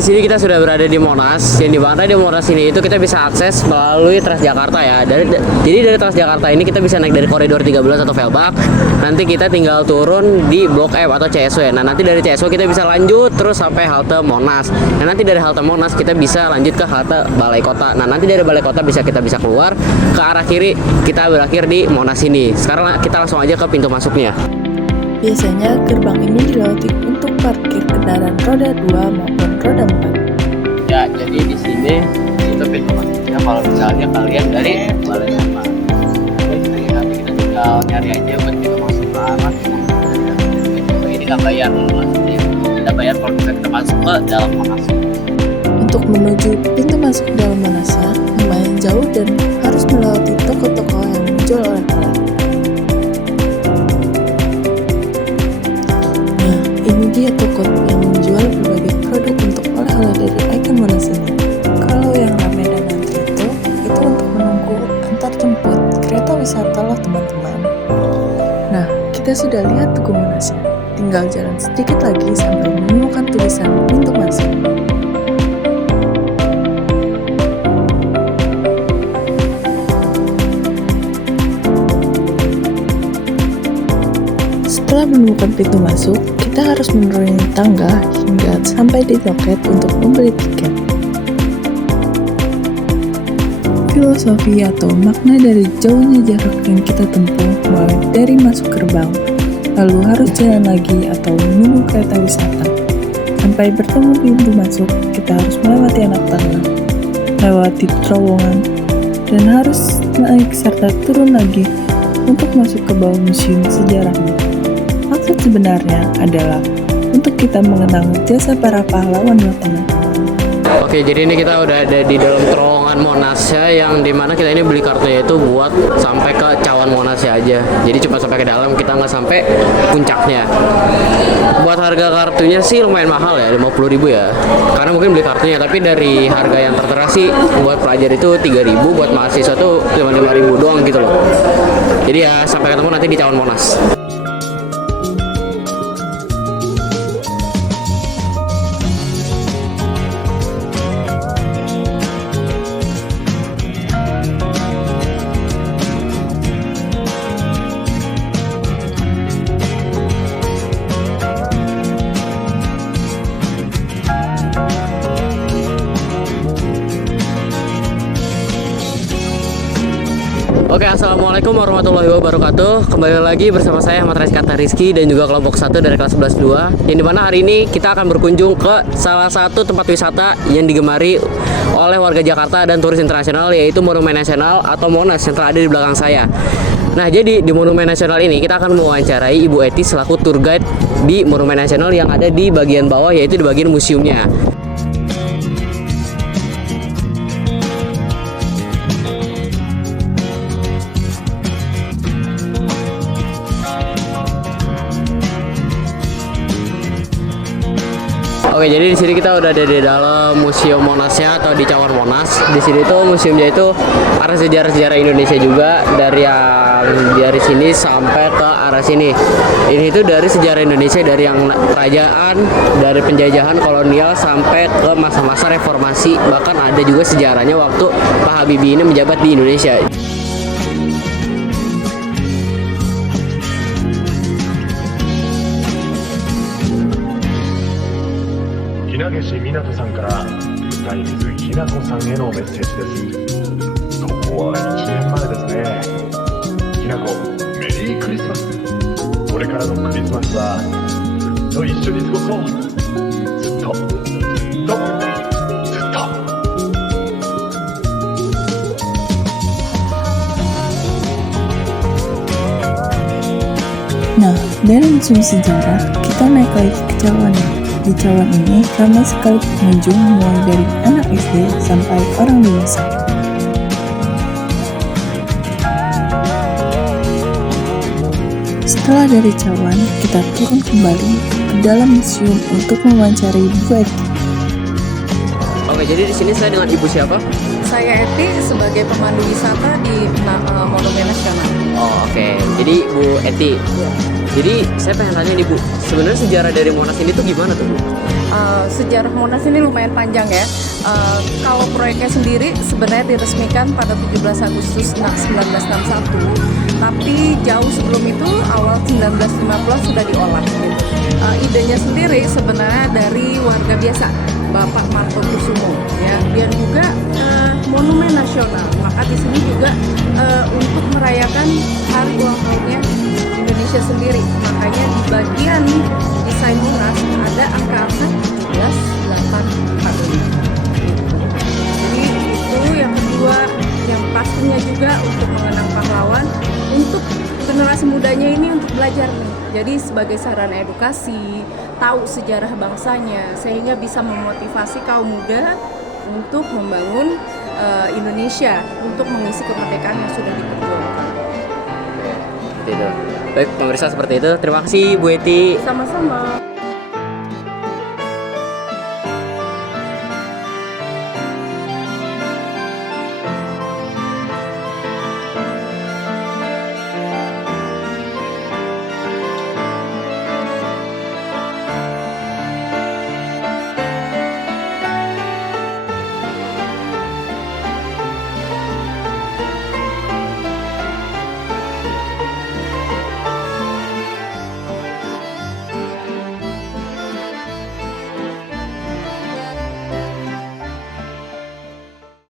di sini kita sudah berada di Monas. Yang di mana di Monas ini itu kita bisa akses melalui Transjakarta ya. Jadi dari Transjakarta ini kita bisa naik dari koridor 13 atau Velbak. Nanti kita tinggal turun di Blok M atau CSW. Nah, nanti dari CSW kita bisa lanjut terus sampai halte Monas. Nah, nanti dari halte Monas kita bisa lanjut ke halte Balai Kota. Nah, nanti dari Balai Kota kita bisa keluar ke arah kiri, kita berakhir di Monas ini. Sekarang kita langsung aja ke pintu masuknya. Biasanya gerbang ini dilewati untuk parkir kendaraan roda 2 maupun roda 4. Ya, jadi di sini itu pintu masuknya kalau misalnya kalian dari Balai Kota. Jadi nanti kita tinggal nyari aja buat pintu masuk ke arah. Ini nggak bayar maksudnya. Kita bayar kalau kita masuk ke dalam Monas. Untuk menuju pintu masuk dalam Monasnya lumayan jauh dan harus melewati toko-toko yang menjual oleh-oleh. Ini dia toko yang menjual berbagai produk untuk oleh-oleh dari ikon Monas ini. Kalau yang ramai dan antri itu untuk menunggu antar jemput kereta wisata loh teman-teman. Nah, kita sudah lihat Tugu Monasnya. Tinggal jalan sedikit lagi sampai menemukan tulisan pintu masuk. Setelah menemukan pintu masuk, kita harus menuruni tangga hingga sampai di loket untuk membeli tiket. Filosofi atau makna dari jauhnya jarak yang kita tempuh mulai dari masuk gerbang, lalu harus jalan lagi atau menunggu kereta wisata. Sampai bertemu pintu masuk, kita harus melewati anak tangga, melewati terowongan, dan harus naik serta turun lagi untuk masuk ke bawah museum sejarahnya. Maksud sebenarnya adalah untuk kita mengenang jasa para pahlawan loh teman-teman. Oke, jadi ini kita udah ada di dalam terowongan Monasnya yang dimana kita ini beli kartunya itu buat sampai ke cawan Monasnya aja. Jadi cuma sampai ke dalam, kita nggak sampai puncaknya. Buat harga kartunya sih lumayan mahal ya, 50.000 ya. Karena mungkin beli kartunya, tapi dari harga yang tertera sih buat pelajar itu 3.000, buat mahasiswa tuh cuma 5.000 doang gitu loh. Jadi ya sampai ketemu nanti di cawan Monas. Oke, assalamualaikum warahmatullahi wabarakatuh. Kembali lagi bersama saya Ahmad Rizkata Rizky dan juga kelompok 1 dari kelas 11-2. Yang dimana hari ini kita akan berkunjung ke salah satu tempat wisata yang digemari oleh warga Jakarta dan turis internasional, yaitu Monumen Nasional atau Monas yang telah ada di belakang saya. Nah, jadi di Monumen Nasional ini kita akan mewawancarai Ibu Eti selaku tour guide di Monumen Nasional yang ada di bagian bawah, yaitu di bagian museumnya. Oke, jadi di sini kita udah ada di dalam Museum Monasnya atau di Cawan Monas. Di sini tuh museumnya itu arah sejarah-sejarah Indonesia juga, dari sini sampai ke arah sini. Ini itu dari sejarah Indonesia, dari yang kerajaan, dari penjajahan kolonial sampai ke masa-masa reformasi. Bahkan ada juga sejarahnya waktu Pak Habibie ini menjabat di Indonesia. 稲毛湊さんから大水ひな子さんへのメッセージです。ここは1年前ですね。ひな子、メリークリスマス。これからのクリスマスはずっと一緒に過ごそう。ずっと、ずっと、ずっと。Nah, dari museum sejarah, kita naik lagi ke cawan. Di cawan ini ramai sekali pengunjung mulai dari anak SD sampai orang dewasa. Setelah dari cawan, kita turun kembali ke dalam museum untuk mewawancari Bu Eti. Oke, jadi di sini saya dengan Ibu siapa? Saya Eti sebagai pemandu wisata di Monumen Nasional. Oh, oke. Jadi Bu Eti. Jadi saya pengen tanya nih Bu, sebenarnya sejarah dari Monas ini tuh gimana tuh Bu? Sejarah Monas ini lumayan panjang ya. Kalau proyeknya sendiri sebenarnya diresmikan pada 17 Agustus 1961, tapi jauh sebelum itu awal 1950 sudah diolah. Gitu. Idenya sendiri sebenarnya dari warga biasa, Bapak Marto Kusumo, ya. Dia juga monumen nasional. Maka di sini juga untuk merayakan hari ulang tahunnya Indonesia sendiri. Makanya di bagian desain Monas ada angka 17845. Jadi itu yang kedua, yang pastinya juga untuk mengenang pahlawan, untuk generasi mudanya ini untuk belajar nih. Jadi sebagai sarana edukasi, tahu sejarah bangsanya, sehingga bisa memotivasi kaum muda untuk membangun Indonesia, untuk mengisi kemerdekaan yang sudah diperjuangkan. Seperti itu. Baik, pemirsa seperti itu. Terima kasih Bu Eti. Sama-sama.